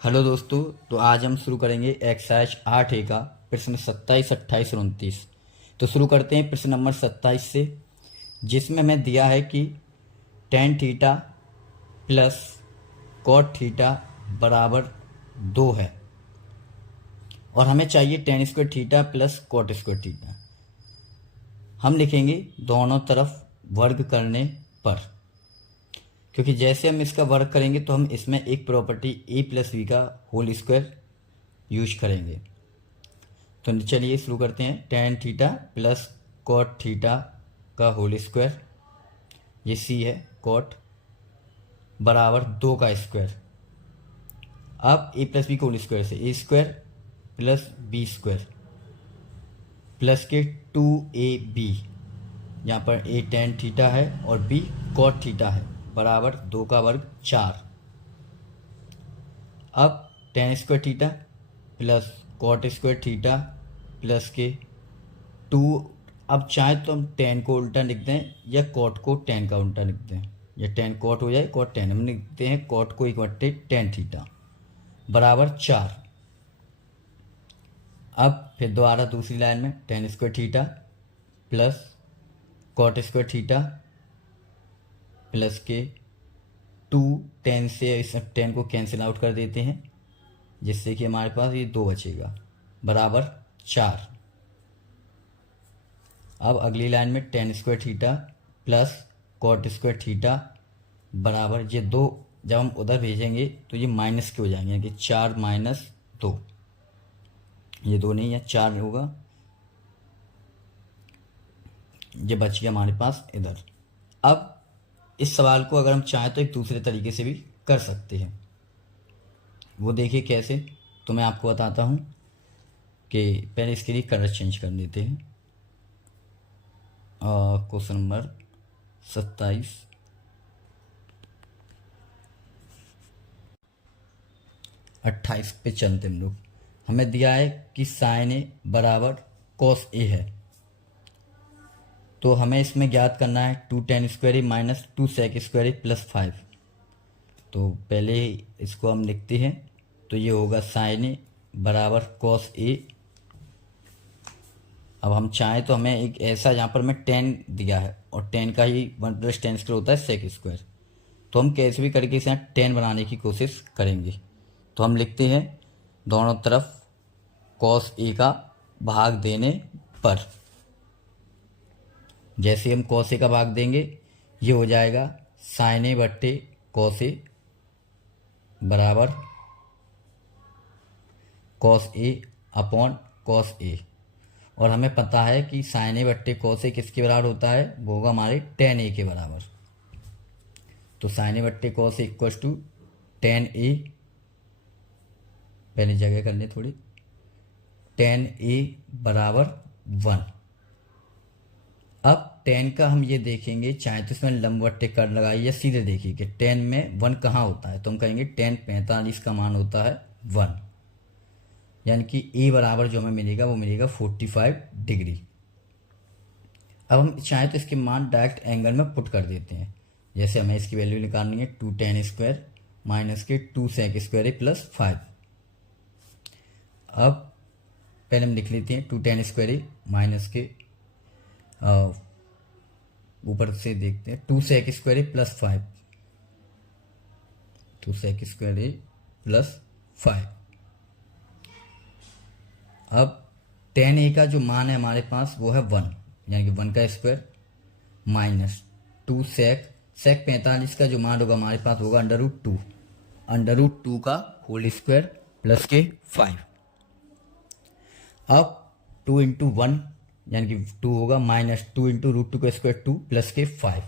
Hello दोस्तों। तो आज हम शुरू करेंगे एक्सरसाइज 8A का प्रश्न 27, 28 और 29। तो शुरू करते हैं प्रश्न नंबर 27 से, जिसमें हमें दिया है कि tan theta plus cot theta बराबर 2 है और हमें चाहिए tan square theta plus cot square theta. हम लिखेंगे दोनों तरफ वर्ग करने पर, क्योंकि जैसे हम इसका वर्ग करेंगे तो हम इसमें एक प्रॉपर्टी ए प्लस बी का होल स्क्वायर यूज करेंगे। तो चलिए शुरू करते हैं। Tan theta plus cot theta का होल स्क्वायर, ये सी है, कॉट बराबर 2 का स्क्वायर। अब ए प्लस बी को होल स्क्वायर से A square plus B square plus के 2ab, यहाँ पर ए टेन थीटा है और बी कॉट थीटा है, बराबर 2 का वर्ग 4। अब tan square theta plus cot square theta plus के 2। अब चाहे तो हम टेन को उल्टा लिख दें या कॉट को टेन का उल्टा लिख दें, या टेन कॉट हो जाए कॉट टेन। हम लिखते हैं कॉट को इक्वटे टेन थीटा बराबर 4। अब फिर दोबारा दूसरी लाइन में tan square theta plus cot square theta plus के 2, टेन से इस टेन को कैंसिल आउट कर देते हैं, जिससे कि हमारे पास ये 2 बचेगा, बराबर 4। अब अगली लाइन में tan square theta plus cot square theta बराबर ये 2, जब हम उधर भेजेंगे तो ये माइनस के हो जाएंगे कि 4 माइनस 2, ये 2 नहीं है 4 होगा, ये बच गया हमारे पास इधर। अब इस सवाल को अगर हम चाहें तो एक दूसरे तरीके से भी कर सकते हैं, वो देखिए कैसे। तो मैं आपको बताता हूँ कि पहले इसके लिए कलर चेंज कर देते हैं। क्वेश्चन नंबर 27, 28 पे चलते हम लोग। हमें दिया है कि साइन ए बराबर कॉस ए है, तो हमें इसमें ज्ञात करना है 2 टेन स्क्वायर ए माइनस 2 सेक स्क्वायर ए प्लस 5। तो पहले इसको हम लिखते हैं, तो ये होगा साइन ए बराबर कॉस ए। अब हम चाहें तो हमें एक ऐसा, जहाँ पर हमें 10 दिया है और 10 का ही 1 प्लस टेन स्क्वायर होता है सेक स्क्वायर, तो हम कैसे भी करके इसे 10 बनाने की कोशिश करेंगे। तो हम लिखते हैं दोनों तरफ कॉस ए का भाग देने पर, जैसे हम कॉस ए का भाग देंगे ये हो जाएगा साइन ए बट्टे कॉस ए बराबर cos A upon cos A. और हमें पता है कि साइन ए बट्टे कॉस ए किसके बराबर होता है, वो होगा हमारे टेन ए के बराबर। तो साइन ए बट्टे cos A equal to tan A, पहले जगह कर लें थोड़ी, टेन ए बराबर 1। अब 10 का हम ये देखेंगे, चाहे तो इसमें लंबवट्टे कर लगाइए या सीधे देखिए कि 10 में 1 कहाँ होता है, तो हम कहेंगे 10 45 का मान होता है 1, यानी कि ए बराबर जो हमें मिलेगा वो मिलेगा 45 डिग्री। अब हम चाहें तो इसके मान डायरेक्ट एंगल में पुट कर देते हैं, जैसे हमें इसकी वैल्यू निकालनी है 2 टेन स्क्वायर माइनस के 2 सेक स्क्वायर ए प्लस 5। अब पहले हम लिख लेते हैं 2 टेन स्क्वायर ए माइनस के ऊपर से देखते हैं 2 सेक स्क्वायर ए प्लस 5, 2 सेक स्क्वायर ए प्लस 5। अब टेन ए का जो मान है हमारे पास वो है 1, यानी कि 1 का स्क्वायर माइनस 2 सेक 45 का जो मान होगा हमारे पास होगा अंडर रूट 2 का होल स्क्वायर प्लस के 5। अब 2 इंटू 1 यानी कि 2 होगा माइनस 2 इंटू रूट 2 का स्क्वायर 2 प्लस के 5,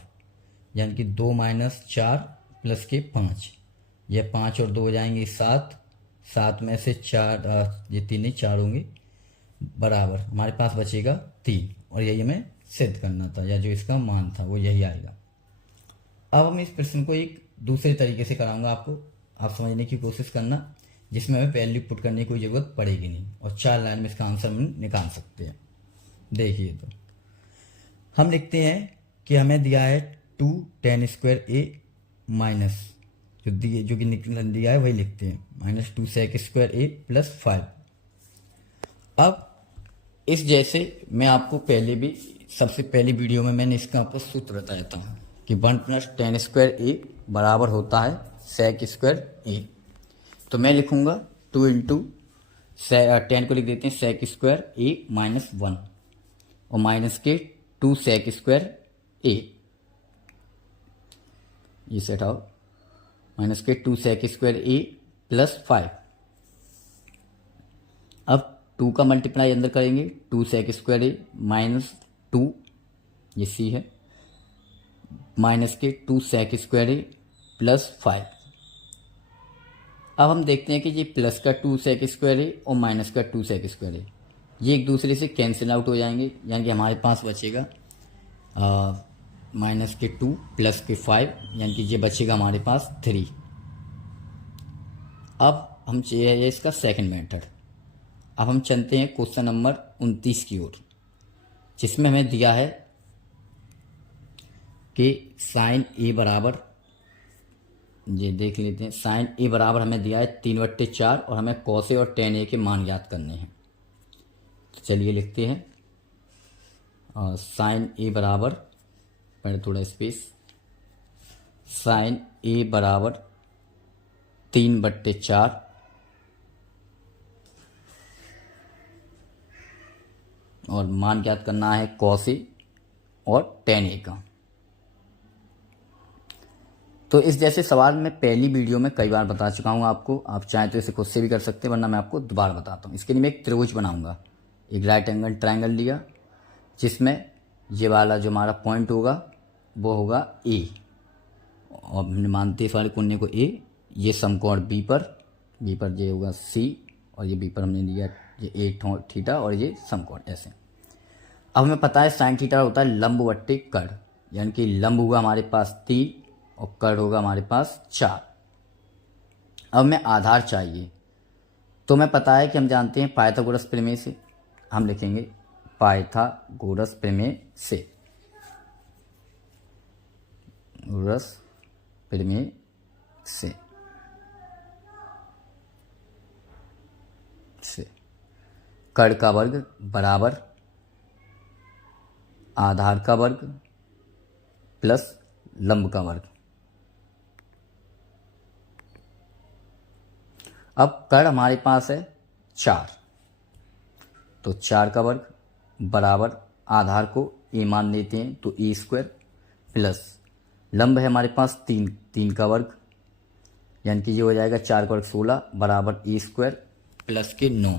यानी कि 2 माइनस 4 प्लस के 5, यह 5 और 2 हो जाएंगे 7, 7 में से 4 ये 3 नहीं 4 होंगे, बराबर हमारे पास बचेगा 3। और यही हमें सिद्ध करना था, या जो इसका मान था वो यही आएगा। अब हम इस प्रश्न को एक दूसरे तरीके से कराऊंगा आपको, आप समझने की कोशिश करना, जिसमें हमें वैल्यू पुट करने की कोई ज़रूरत पड़ेगी नहीं और 4 लाइन में इसका आंसर हम निकाल सकते हैं। देखिए, तो हम लिखते हैं कि हमें दिया है 2 टेन स्क्वायर ए माइनस जो कि दिया है वही लिखते हैं, माइनस 2 सेक स्क्वायर ए प्लस 5। अब इस जैसे मैं आपको पहले भी सबसे पहली वीडियो में मैंने इसका आपको सूत्र बताया था कि 1 प्लस टेन स्क्वायर ए बराबर होता है सेक स्क्वायर ए। तो मैं लिखूंगा 2 इंटू 10 को लिख देते हैं सेक स्क्वायर ए माइनस 1 और माइनस के 2 सेक स्क्वायर ए, ये सेट आओ, माइनस के 2 सेक स्क्वायर ए प्लस 5। अब 2 का मल्टीप्लाई अंदर करेंगे, 2 सेक स्क्वायर ए माइनस 2, ये सी है, माइनस के 2 सेक स्क्वायर ए प्लस 5। अब हम देखते हैं कि ये प्लस का 2 सेक स्क्वायर ए और माइनस का 2 सेक स्क्वायर ए ये एक दूसरे से कैंसिल आउट हो जाएंगे, यानी कि हमारे पास बचेगा माइनस के 2 प्लस के 5, यानी कि ये बचेगा हमारे पास 3। अब हम चाहिए इसका सेकंड मेथड। अब हम चलते हैं क्वेश्चन नंबर 29 की ओर, जिसमें हमें दिया है कि साइन ए बराबर, ये देख लेते हैं, साइन ए बराबर हमें दिया है 3/4 और हमें कॉस ए और टेन ए के मान ज्ञात करने हैं। तो चलिए लिखते हैं साइन ए बराबर, पहले थोड़ा स्पेस, साइन ए बराबर 3/4 और मान ज्ञात करना है कॉस ए और टेन ए का। तो इस जैसे सवाल मैं पहली वीडियो में कई बार बता चुका हूँ आपको, आप चाहें तो इसे खुद से भी कर सकते हैं, वरना मैं आपको दोबारा बताता हूँ। इसके लिए मैं एक त्रिभुज बनाऊंगा, एक राइट एंगल ट्रायंगल लिया, जिसमें ये वाला जो हमारा पॉइंट होगा वो होगा ए, और हमने मानते इस वाले कोने को ए, ये समकोण बी पर ये होगा सी, और ये बी पर हमने लिया ये ए थीटा, और ये समकोण ऐसे। अब हमें पता है साइन थीटा होता है लंब बट्टे कर्ण, यानी कि लंब होगा हमारे पास 3 और कर्ण होगा हमारे पास 4। अब हमें आधार चाहिए, तो मैं पता है कि हम जानते हैं पाइथागोरस प्रमेय से, हम लिखेंगे पाइथागोरस प्रमेय से, गोरस प्रमेय से कर्ण का वर्ग बराबर आधार का वर्ग प्लस लंब का वर्ग। अब कर्ण हमारे पास है 4, तो 4 का वर्ग बराबर आधार को ए मान लेते हैं तो ए स्क्वायर, प्लस लंब है हमारे पास 3 का वर्ग, यानी कि ये हो जाएगा 4 का वर्ग 16 बराबर ए स्क्वायर प्लस के 9,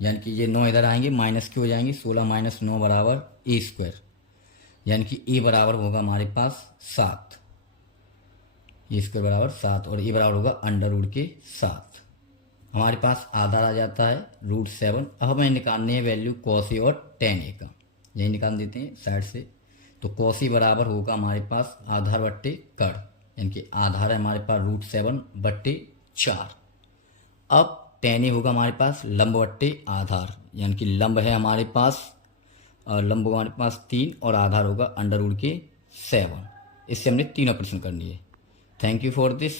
यानी कि ये 9 इधर आएंगे माइनस के हो जाएंगे, 16 माइनस 9 बराबर ए स्क्वायर, यानी कि ए बराबर होगा हमारे पास 7, ए स्क्वायर बराबर 7 और ए बराबर होगा अंडर रूट के 7। हमारे पास आधार आ जाता है √7। अब हमें निकालनी है वैल्यू कॉस ए और टेन ए का, यही निकाल देते हैं साइड से। तो कॉस ए बराबर होगा हमारे पास आधार बट्टे कर्ण, यानी कि आधार है हमारे पास √7/4। अब टेन ए होगा हमारे पास लंब बट्टे आधार, यानी कि लंब है हमारे पास, लंब हमारे पास 3 और आधार होगा अंडर रूट के 7। इससे हमने तीनों प्रश्न कर लिए। Thank you for this.